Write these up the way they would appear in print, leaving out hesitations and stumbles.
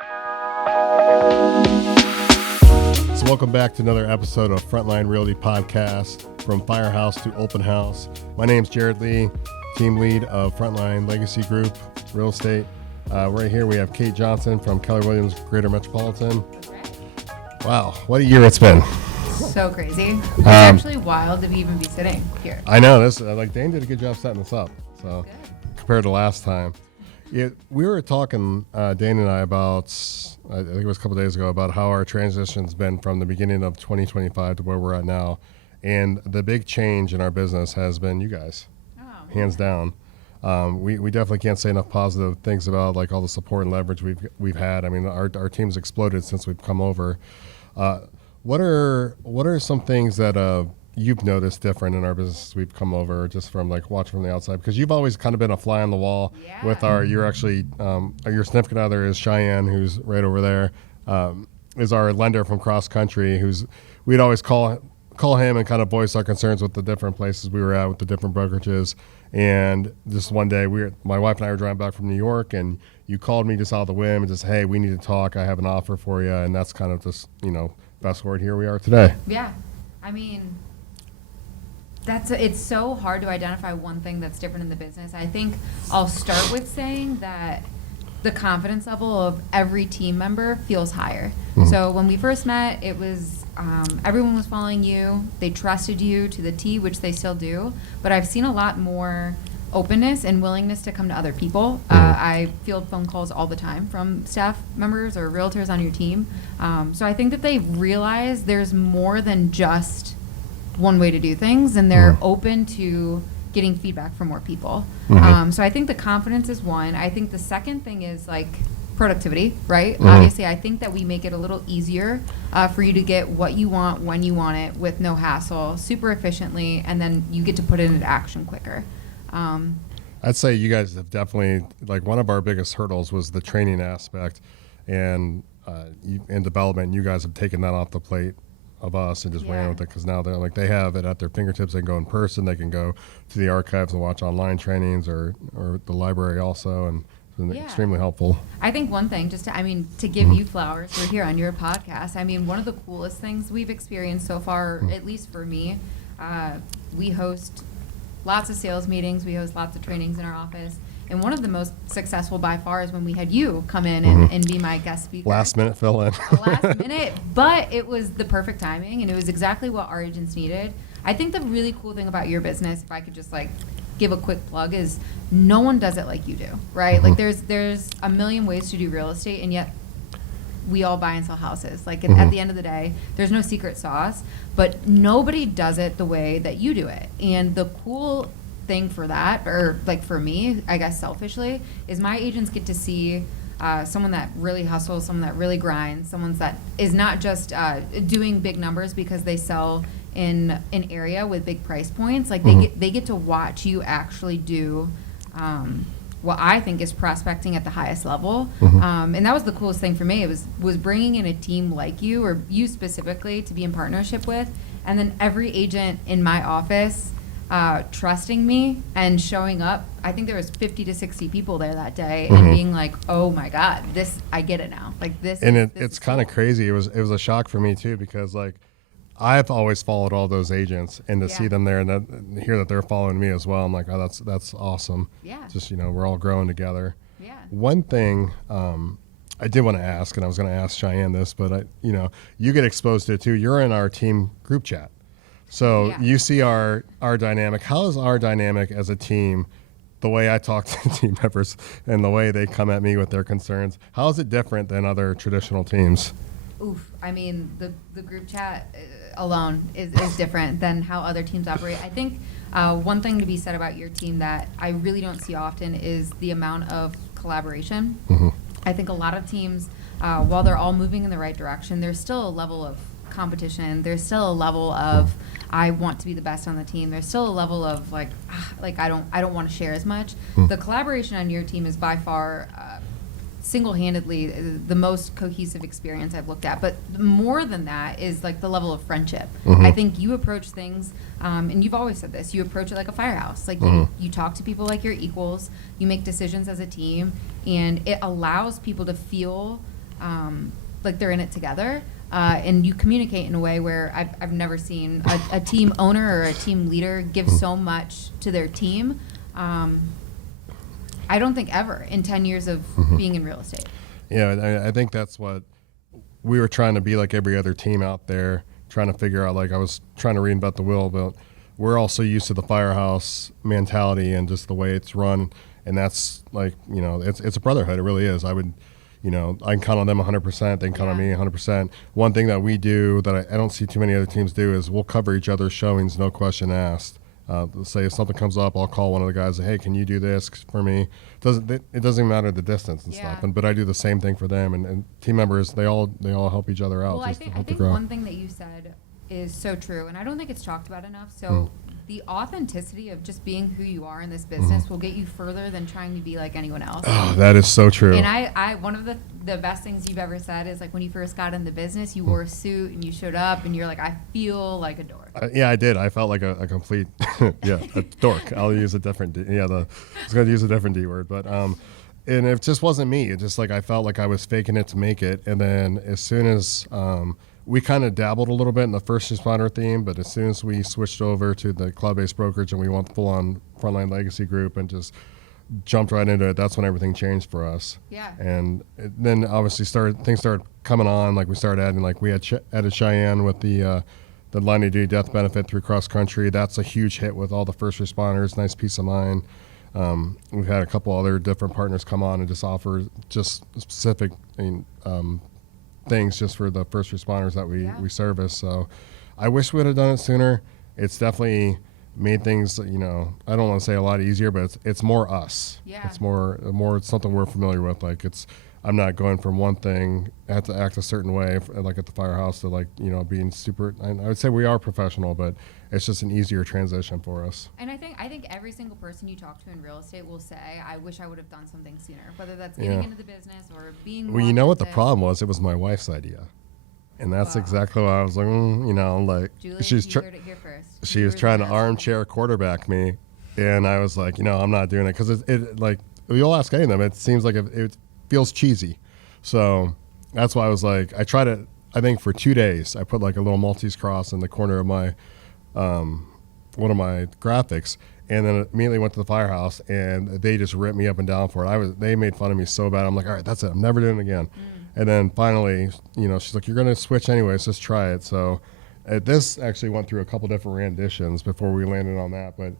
So welcome back to another episode of Frontline Realty Podcast, from Firehouse to Open House. My name's Jared Lee, team lead of Frontline Legacy Group Real Estate. Right here we have Kait Johnson from Keller Williams Greater Metropolitan. Wow, what a year it's been. So crazy. It's actually wild to even be sitting here. I know, this Dane did a good job setting this up. So Good. compared to last time. We were talking, Dane and I, about, I think it was a couple of days ago, about how our transition's been from the beginning of 2025 to where we're at now. And the big change in our business has been you guys, hands down. We definitely can't say enough positive things about like all the support and leverage we've had. I mean, our team's exploded since we've come over. What are some things that you've noticed different in our business as we've come over, just from like watching from the outside? Because you've always kind of been a fly on the wall with your significant other is Cheyenne, who's right over there, is our lender from cross country, we'd always call him and kind of voice our concerns with the different places we were at with the different brokerages. And just one day, my wife and I were driving back from New York, and you called me just out of the whim and just, hey, we need to talk. I have an offer for you. And that's kind of just, fast forward, here we are today. Yeah. I mean, it's so hard to identify one thing that's different in the business. I think I'll start with saying that the confidence level of every team member feels higher. Mm-hmm. So when we first met, it was everyone was following you. They trusted you to the T, which they still do. But I've seen a lot more openness and willingness to come to other people. I field phone calls all the time from staff members or realtors on your team. So I think that they realize there's more than just one way to do things, and they're open to getting feedback from more people. So I think the confidence is one. I think the second thing is like productivity, right? Obviously, I think that we make it a little easier for you to get what you want when you want it with no hassle, super efficiently, and then you get to put it into action quicker. I'd say you guys have definitely, like, one of our biggest hurdles was the training aspect, and in development, you guys have taken that off the plate of us and just ran with it, because now they have it at their fingertips. They can go in person, they can go to the archives and watch online trainings or the library also, and it's been extremely helpful. I think one thing, to give you flowers, we're here on your podcast. I mean, one of the coolest things we've experienced so far, at least for me, we host lots of sales meetings, we host lots of trainings in our office. And one of the most successful by far is when we had you come in and be my guest speaker. Last minute fill in. Last minute, but it was the perfect timing, and it was exactly what our agents needed. I think the really cool thing about your business, if I could just give a quick plug, is no one does it like you do, right? Like there's a million ways to do real estate, and yet we all buy and sell houses. At the end of the day, there's no secret sauce, but nobody does it the way that you do it. And the cool thing for that, or for me, I guess selfishly, is my agents get to see someone that really hustles, someone that really grinds, someone that is not just doing big numbers because they sell in an area with big price points. They get to watch you actually do what I think is prospecting at the highest level. And that was the coolest thing for me. It was bringing in a team like you, or you specifically, to be in partnership with, and then every agent in my office trusting me and showing up. I think there was 50 to 60 people there that day, and being like, "Oh my God, I get it now." It's kind of crazy. It was a shock for me too, because I've always followed all those agents, and to see them there and hear that they're following me as well, I'm like, oh, that's awesome. Yeah. Just we're all growing together. Yeah. One thing I did want to ask, and I was going to ask Cheyenne this, but you get exposed to it too. You're in our team group chat. So you see our dynamic. How is our dynamic as a team, the way I talk to team members and the way they come at me with their concerns, how is it different than other traditional teams? Oof. I mean, the group chat alone is different than how other teams operate. I think one thing to be said about your team that I really don't see often is the amount of collaboration. I think a lot of teams, while they're all moving in the right direction, there's still a level of competition. There's still a level of I want to be the best on the team. There's still a level of I don't want to share as much. The collaboration on your team is by far single-handedly the most cohesive experience I've looked at. But more than that is the level of friendship. I think you approach things, and you've always said this, you approach it like a firehouse. You talk to people like your equals, you make decisions as a team, and it allows people to feel like they're in it together. And you communicate in a way where I've never seen a team owner or a team leader give so much to their team. I don't think ever in 10 years of being in real estate. Yeah, I think that's what we were trying to be like every other team out there, trying to figure out, like I was trying to reinvent the wheel, but we're also used to the firehouse mentality and just the way it's run. And that's like, it's a brotherhood. It really is. I would, I can count on them 100%. They can count on me 100%. One thing that we do that I don't see too many other teams do is we'll cover each other's showings, no question asked. Say if something comes up, I'll call one of the guys. Hey, can you do this for me? It doesn't even matter the distance and stuff. But I do the same thing for them. And team members, they all help each other out. Well, I think one thing that you said is so true, and I don't think it's talked about enough. So the authenticity of just being who you are in this business will get you further than trying to be like anyone else. Oh, that is so true. And I one of the best things you've ever said is like when you first got in the business, you wore a suit and you showed up and you're like, I feel like a dork. Yeah, I did. I felt like a complete, a dork. I'll use a different, I was going to use a different D word, but, and it just wasn't me. It just like, I felt like I was faking it to make it. And then as soon as, we kind of dabbled a little bit in the first responder theme, but as soon as we switched over to the cloud-based brokerage and we went full on Frontline Legacy Group and just jumped right into it, that's when everything changed for us. Yeah. And then obviously things started coming on. Like we started adding, like we had added Cheyenne with the line of duty death benefit through cross country. That's a huge hit with all the first responders. Nice peace of mind. We've had a couple other different partners come on and just offer just specific things just for the first responders that we service. So I wish we would have done it sooner. It's definitely made things, I don't want to say a lot easier, but it's more us. Yeah. It's more something we're familiar with. Like I'm not going from one thing, I have to act a certain way, like at the firehouse, to like, being super, I would say we are professional, but it's just an easier transition for us. And I think every single person you talk to in real estate will say, I wish I would have done something sooner, whether that's getting into the business or being Well, you know what the problem was? It was my wife's idea. And that's exactly why I was like, like Julie, she's you heard it here first. She was trying to armchair quarterback me, and I was like, I'm not doing it because it like you'll ask any of them, it seems like it feels cheesy. So that's why I was like, I tried it. I think for 2 days, I put like a little Maltese cross in the corner of my one of my graphics, and then immediately went to the firehouse, and they just ripped me up and down for it. They made fun of me so bad. I'm like, all right, that's it. I'm never doing it again. And then finally, she's like, you're going to switch anyways, just try it. So this actually went through a couple different renditions before we landed on that, but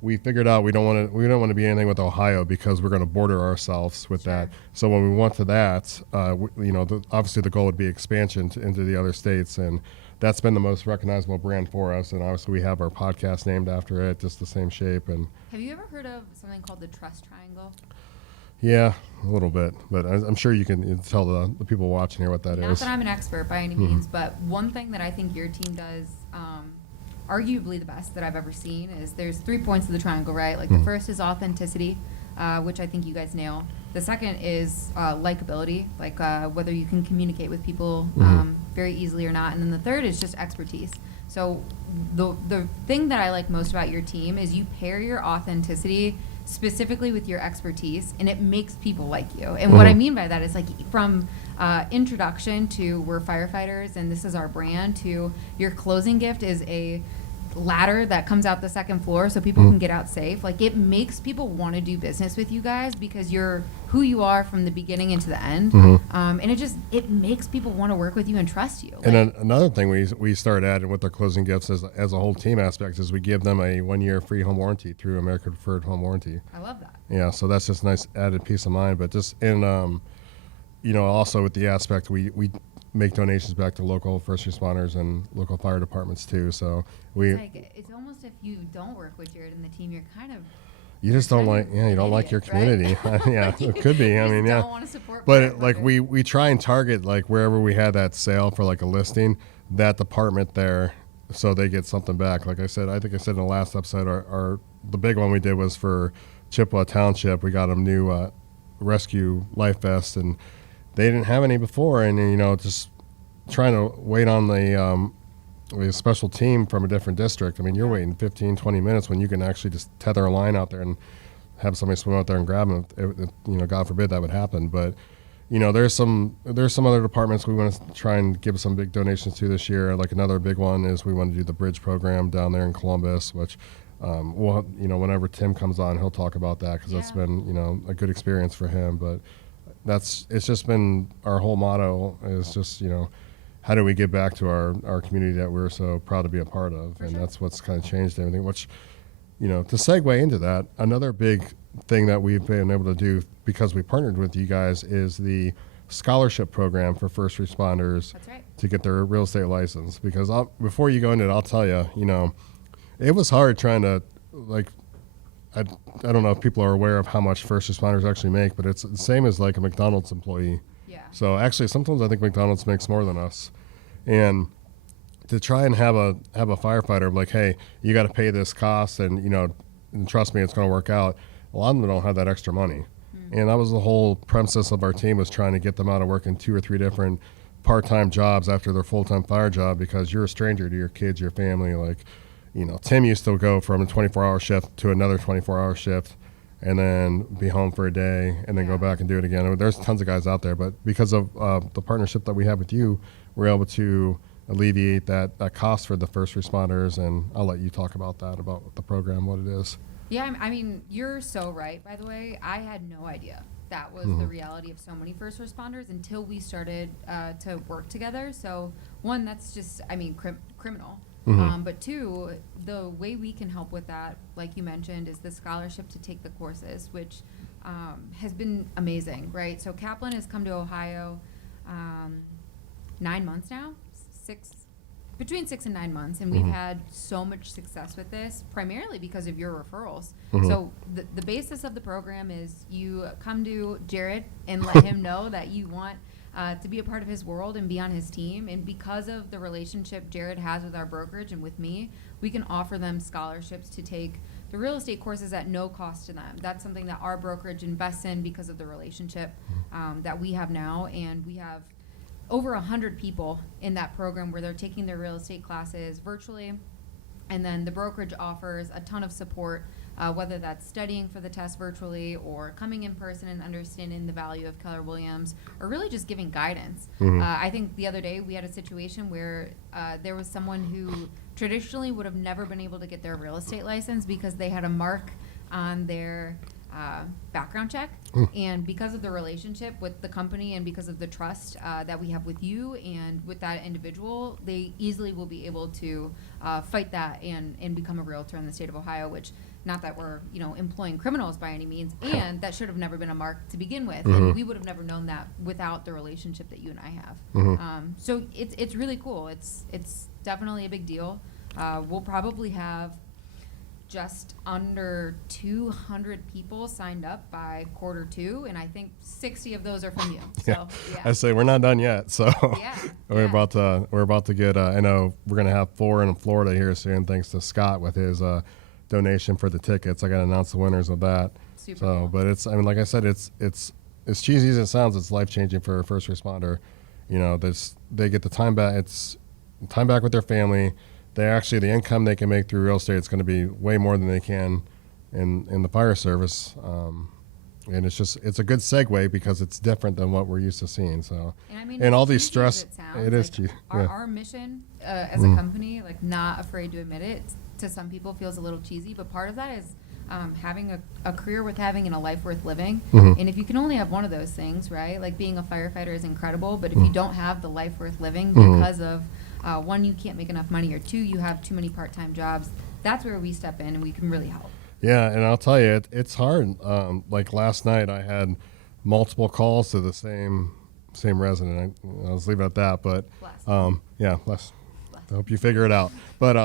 we figured out we don't want to be anything with Ohio because we're going to border ourselves with that. So when we went to that, obviously the goal would be expansion into the other states, and that's been the most recognizable brand for us. And obviously we have our podcast named after it, just the same shape. And have you ever heard of something called the trust triangle? Yeah, a little bit, but I'm sure you can tell the people watching here what that is. Not that I'm an expert by any means, but one thing that I think your team does, arguably the best that I've ever seen, is there's 3 points of the triangle, right? Like the first is authenticity, which I think you guys nail. The second is likability, like whether you can communicate with people very easily or not. And then the third is just expertise. So the thing that I like most about your team is you pair your authenticity specifically with your expertise, and it makes people like you. And what I mean by that is like from introduction to we're firefighters and this is our brand, to your closing gift is a ladder that comes out the second floor so people can get out safe. Like it makes people want to do business with you guys because you're who you are from the beginning into the end. And it makes people want to work with you and trust you. And then another thing we started adding with our closing gifts as a whole team aspect is we give them a 1-year free home warranty through American Preferred Home Warranty. I love that. Yeah, so that's just a nice added peace of mind. But just in also with the aspect we make donations back to local first responders and local fire departments too. So it's almost if you don't work with Jared and the team, you're kind of you just don't like you don't like your community. Right? Yeah, it could be. I mean, don't want to support, but we try and target like wherever we had that sale for like a listing, that department there, so they get something back. Like I said, I think I said in the last episode, our the big one we did was for Chippewa Township. We got them new rescue life vests, and they didn't have any before, and just trying to wait on the special team from a different district. I mean, you're waiting 15, 20 minutes when you can actually just tether a line out there and have somebody swim out there and grab them. God forbid that would happen. But there's some other departments we want to try and give some big donations to this year. Like another big one is we want to do the bridge program down there in Columbus, which whenever Tim comes on, he'll talk about that because that's been a good experience for him. But it's just been our whole motto is just how do we give back to our community that we're so proud to be a part of, and that's what's kind of changed everything. Which to segue into that, another big thing that we've been able to do because we partnered with you guys is the scholarship program for first responders. That's right. To get their real estate license. Because before you go into it, I'll tell you, it was hard trying to, like, I don't know if people are aware of how much first responders actually make, but it's the same as like a McDonald's employee. Yeah. So actually, sometimes I think McDonald's makes more than us, and to try and have a firefighter like, hey, you got to pay this cost, and and trust me, it's going to work out. A lot of them don't have that extra money. And that was the whole premise of our team, was trying to get them out of working 2 or 3 different part-time jobs after their full-time fire job, because you're a stranger to your kids, your family. Like, Tim used to go from a 24-hour shift to another 24-hour shift and then be home for a day and then go back and do it again. I mean, there's tons of guys out there, but because of the partnership that we have with you, we're able to alleviate that cost for the first responders. And I'll let you talk about that, about the program, what it is. Yeah, I mean, you're so right, by the way. I had no idea that was the reality of so many first responders until we started to work together. So, one, that's just, criminal. But two, the way we can help with that, like you mentioned, is the scholarship to take the courses, which has been amazing, right? So Kaplan has come to Ohio 9 months now, between 6 and 9 months, and we've had so much success with this, primarily because of your referrals. So the basis of the program is you come to Jared and let him know that you want to be a part of his world and be on his team. And because of the relationship Jared has with our brokerage and with me, we can offer them scholarships to take the real estate courses at no cost to them. That's something that our brokerage invests in because of the relationship that we have now. And we have over 100 people in that program where they're taking their real estate classes virtually. And then the brokerage offers a ton of support, whether that's studying for the test virtually or coming in person and understanding the value of Keller Williams, or really just giving guidance. I think the other day we had a situation where there was someone who traditionally would have never been able to get their real estate license because they had a mark on their background check. And because of the relationship with the company and because of the trust that we have with you and with that individual, they easily will be able to fight that and become a realtor in the state of Ohio, which, not that we're employing criminals by any means, and that should have never been a mark to begin with. And we would have never known that without the relationship that you and I have. So it's really cool. It's definitely a big deal. We'll probably have just under 200 people signed up by Q2, and I think 60 of those are from you. So, yeah. I say we're not done yet. So we're about to get. I know we're gonna have 4 in Florida here soon, thanks to Scott with his donation for the tickets. I got to announce the winners of that. Super cool. But it's, like I said, it's as cheesy as it sounds. It's life changing for a first responder. They get the time back. It's time back with their family. The income they can make through real estate is going to be way more than they can in the fire service. And it's a good segue because it's different than what we're used to seeing. So, and all these stress, it is cheap. Our mission as a company, like, not afraid to admit it, to some people feels a little cheesy, but part of that is having a career worth having and a life worth living. And if you can only have one of those things, right? Like, being a firefighter is incredible, but if you don't have the life worth living because of one, you can't make enough money, or two, you have too many part-time jobs, that's where we step in and we can really help. Yeah, and I'll tell you, it's hard. Like last night, I had multiple calls to the same resident. I was leaving it at that, but bless. I hope you figure it out. But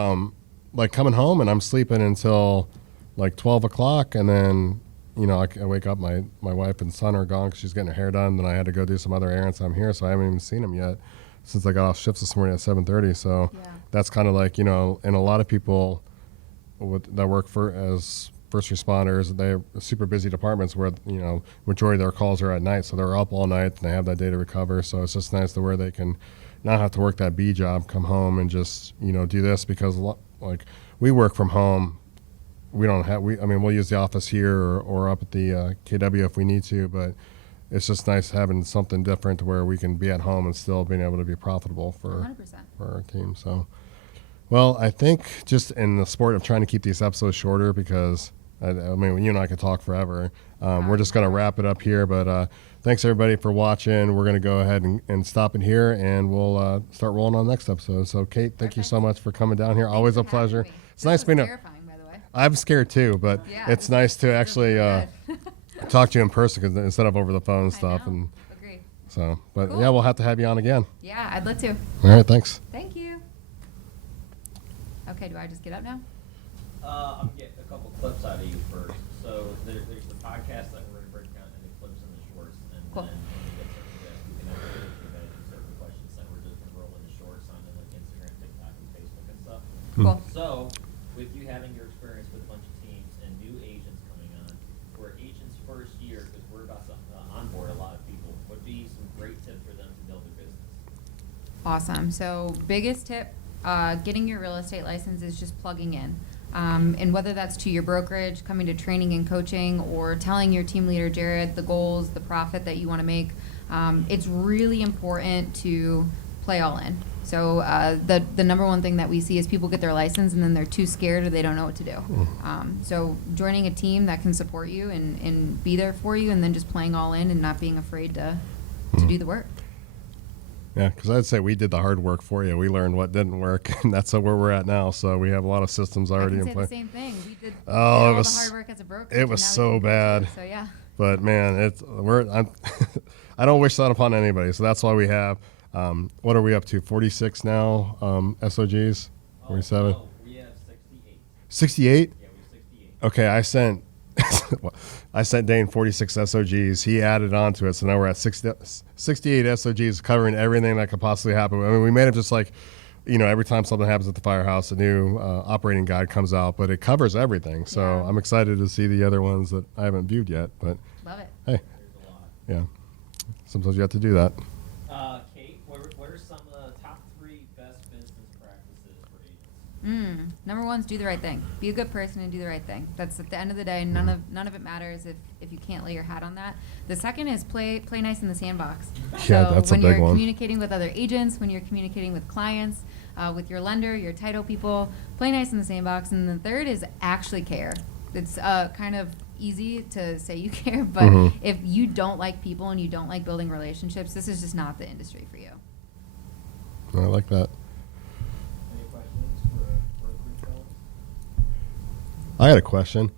like, coming home and I'm sleeping until like 12 o'clock, and then I wake up, my wife and son are gone because she's getting her hair done, and I had to go do some other errands. I'm here, so I haven't even seen them yet since I got off shifts this morning at 7:30. So that's kind of like, and a lot of people that work as first responders, they're super busy departments where majority of their calls are at night, so they're up all night and they have that day to recover. So it's just nice to where they can not have to work that B job, come home and just do this, because like, we work from home. We'll use the office here or up at the KW if we need to, but it's just nice having something different to where we can be at home and still being able to be profitable for 100%. our team. So, well, I think just in the sport of trying to keep these episodes shorter, because I mean, you and I could talk forever. We're just going to wrap it up here, but thanks everybody for watching. We're going to go ahead and stop it here, and we'll start rolling on the next episode. So, Kait, thank you so much for coming down here. Thanks Always for a pleasure. having me. It's nice being terrifying, by the way. I'm scared too, but Yeah, it's nice to actually talk to you in person instead of over the phone and stuff. I know. And Agree. so, but Cool. yeah, we'll have to have you on again. Yeah, I'd love to. All right, thanks. Thank you. Okay, do I just get up now? I'm getting a couple clips out of you first. So there's the podcast that we're going to break down into clips and the shorts, and Cool. then when we get certain guests, we can actually get you guys certain questions that we're just going to roll into shorts on like Instagram, TikTok, and Facebook and stuff. Cool. So with you having your experience with a bunch of teams and new agents coming on, for agents' first year, because we're about to onboard a lot of people, would be some great tips for them to build their business. Awesome. So biggest tip, getting your real estate license is just plugging in. And whether that's to your brokerage, coming to training and coaching, or telling your team leader, Jared, the goals, the profit that you want to make, it's really important to play all in. So the number one thing that we see is people get their license and then they're too scared or they don't know what to do. So joining a team that can support you and be there for you, and then just playing all in and not being afraid to do the work. Yeah, because I'd say we did the hard work for you. We learned what didn't work, and that's where we're at now. So we have a lot of systems already I in can say place. the same thing. We did Oh, all it was the hard work as a broker. it was so bad. So yeah. But man, I don't wish that upon anybody. So that's why we have. What are we up to? 46 now. SOGs. 47. Oh, we have 68. 68. Yeah, we have 68. Okay, I sent Dane 46 SOGs. He added on to it, so now we're at 68 SOGs covering everything that could possibly happen. I mean, we made it just like, every time something happens at the firehouse, a new operating guide comes out, but it covers everything. So Yeah. I'm excited to see the other ones that I haven't viewed yet. But Love it. hey, There's a lot. yeah, sometimes you have to do that. Kate, what are some of the top 3 best business practices for agents? Number one is do the right thing. Be a good person and do the right thing. That's at the end of the day. None of it matters if you can't lay your hat on that. The second is play nice in the sandbox. Yeah, So that's a when big you're one. communicating with other agents, when you're communicating with clients, with your lender, your title people, play nice in the sandbox. And the third is actually care. It's kind of easy to say you care, but if you don't like people and you don't like building relationships, this is just not the industry for you. I like that. Any questions for brokerage fellas? I got a question.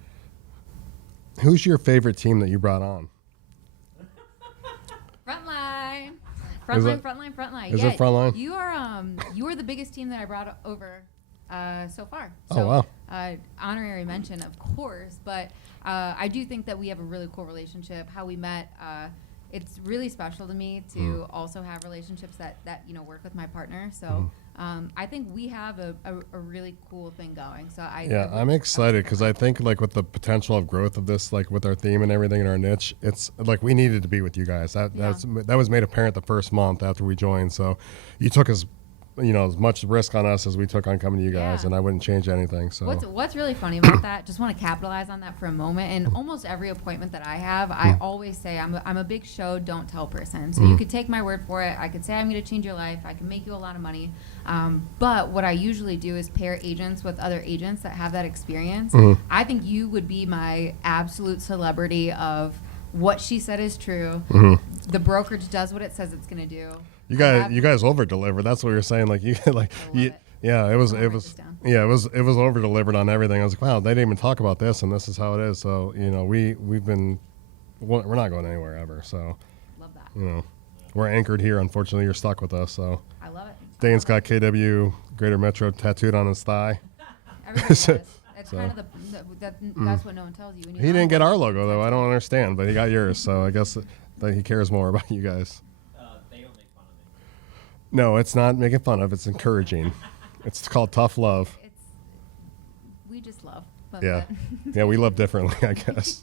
Who's your favorite team that you brought on? Frontline. Is it- Frontline. is Yeah, it Frontline? You are the biggest team that I brought over so far. Oh, So, wow. Honorary mention, of course, but I do think that we have a really cool relationship. How we met, it's really special to me to also have relationships that work with my partner. So I think we have a really cool thing going. So I'm excited because I think like with the potential of growth of this, like with our theme and everything in our niche, it's like we needed to be with you guys. That was made apparent the first month after we joined. So you took as much risk on us as we took on coming to you guys, Yeah. and I wouldn't change anything. So What's really funny about that, just want to capitalize on that for a moment, and almost every appointment that I have, I always say I'm a big show, don't tell person. So you could take my word for it. I could say I'm going to change your life. I can make you a lot of money. But what I usually do is pair agents with other agents that have that experience. I think you would be my absolute celebrity of what she said is true. The brokerage does what it says it's going to do. you guys over deliver. That's what you're saying. Like you like it. yeah, it was I'll write this down. yeah, it was over delivered on everything. I was like, wow, they didn't even talk about this, and this is how it is. So we're not going anywhere ever. So Love that. we're anchored here. Unfortunately, you're stuck with us. So I love it. Dane's got KW Greater Metro tattooed on his thigh. Everybody does. It's So- kind of that's what no one tells you. When He didn't get our logo though. I don't understand, but he got yours. So I guess that he cares more about you guys. They don't make fun of me. No, it's not making fun of. It's encouraging. It's called tough love. We just love. Love Yeah, that. yeah, we love differently, I guess.